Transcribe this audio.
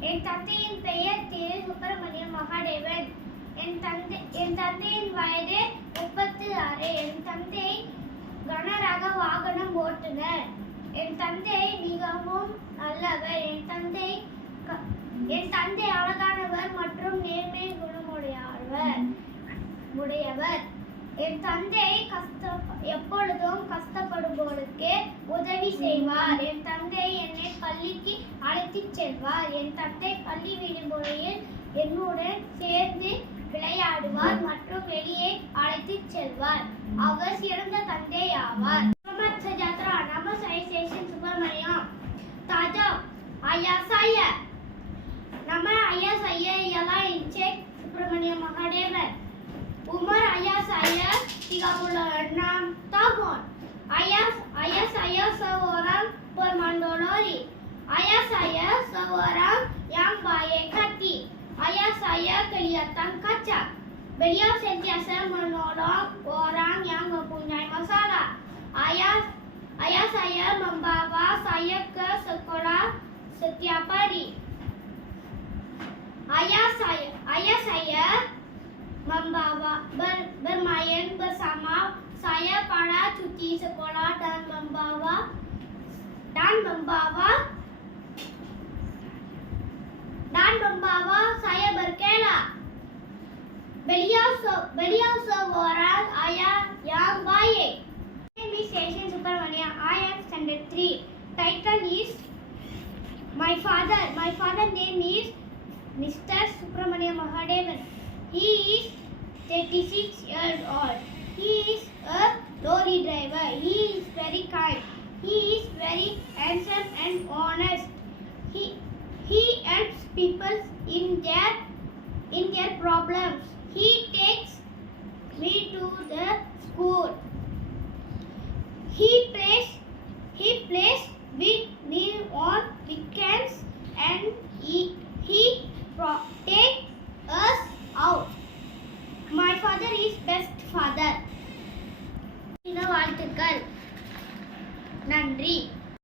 என் தந்தையின் பெயர் திரு சுப்பிரமணியம் மகாதேவன். என் தந்தை என் தந்தையின் வயது முப்பத்தி ஆறு என் தந்தை கனரக வாகனம் ஓட்டுனர். என் தந்தை மிகவும் நல்லவர். என் தந்தை க- என் தந்தை அழகானவர் மற்றும் நேர்மை குணமுடையவர் உடையவர். என் தந்தை கஷ்ட எப்பொழுதும் கஷ்டப்படுபவருக்கு உதவி செய்வார். என் தந்தை அழைத்துச் செல்வார். என் தந்தை பள்ளி விடுமுறையில் என்னுடன் சேர்ந்து விளையாடுவார். மற்றும் வெளியே அழைத்துச் செல்வார். அவர் சிறந்த தந்தை ஆவார். முகமது சஜாத்ரா நம சுப்பிரமணியம். தாஜா ஐயா சாய நம்ம ஐயா எல்லாம் இன்செக் Subramaniam Mahadevan Umar ayah saya 36 tahun. Ayah ayah saya seorang permandolori. Ayah saya seorang yang baik hati. Ayah saya kelihatan kacak. Beliau sentiasa menolong orang yang mempunyai masalah. Ayah ayah saya membawa saya ke sekolah setiap hari. Ayah saya ayah saya membawa ber, bermain bersama saya pada cuti sekolah dan membawa dan membawa membawa saya berkelak. Beliau se- beliau seorang ayah yang baik. Name is Session Subramania. I am standard 3. Title is My father. My father name is Mr. Subramania Mahadevan. He is 36 years old. He is a in their in their problems. He takes me to the school. He plays he plays with me on weekends and he he pro- takes us out. My father is best father. வாழ்த்துக்கள் நன்றி